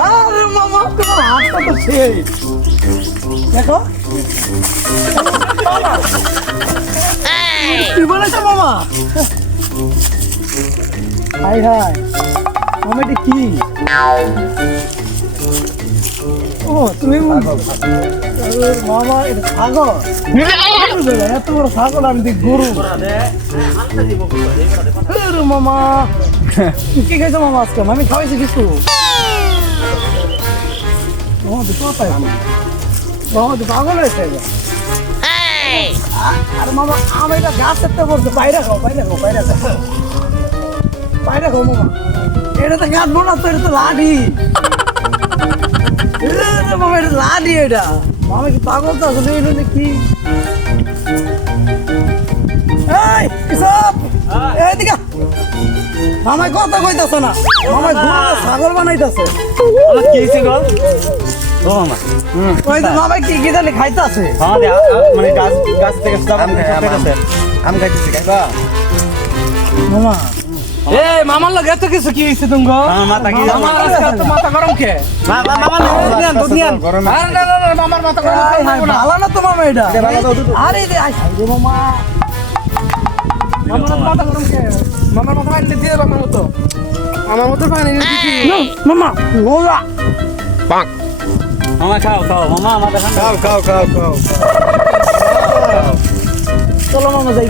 আরে মামা তোমার হাতটা তো সেই। দেখো। কি বলেছ মামা? Hi hi. মামা এটা কি? ও তুমি মামা এটা ছাগল। এত বড় ছাগল আমি দেখি গরু। মামা কি খাইছো মামা আজকে? আমি খাওয়াইছি কিছু? পাগল হয়েছে। আরে মামা আমি এটা গাছ করতে পড়ছে বাইরে খাও বাইরে খাও বাইরে খাও বাইরে খাও মামা এটা তো গাছ বোনা তো এটা তো লাঠি মামা এটা লাঠি এটা মামা কি পাগল তো আসলে এটা কি এই, ইসব এদিকে মামাই কথা কইতাছ না। মামাই ছাগল বানাইতাছে। কি হয়েছে গো? ও মামা ওই তো মামাই কি কি জানি খাইতাছে? হ্যাঁ মানে গাছ গাছ থেকে সব আম খাই, আম, আম। আম খাইবা? মামা। এ মামার লগে এত কিছু কি হইছে তুমি আমার মাথা কি মামার মাথা গরম কে? মা মা মামা নিয়ান দুধ নিয়ান আরে না না না মামার মাথা গরম হাই, হাই, ভালো না তো মামা এটা এটা ভালো দাও, দুধ। আরে আই মামা। আমার মতো পানি মামা। নোলা মামা খাও খাও। মামা ঠান্ডা খাও খাও খাও খাও। চলো মামা যাই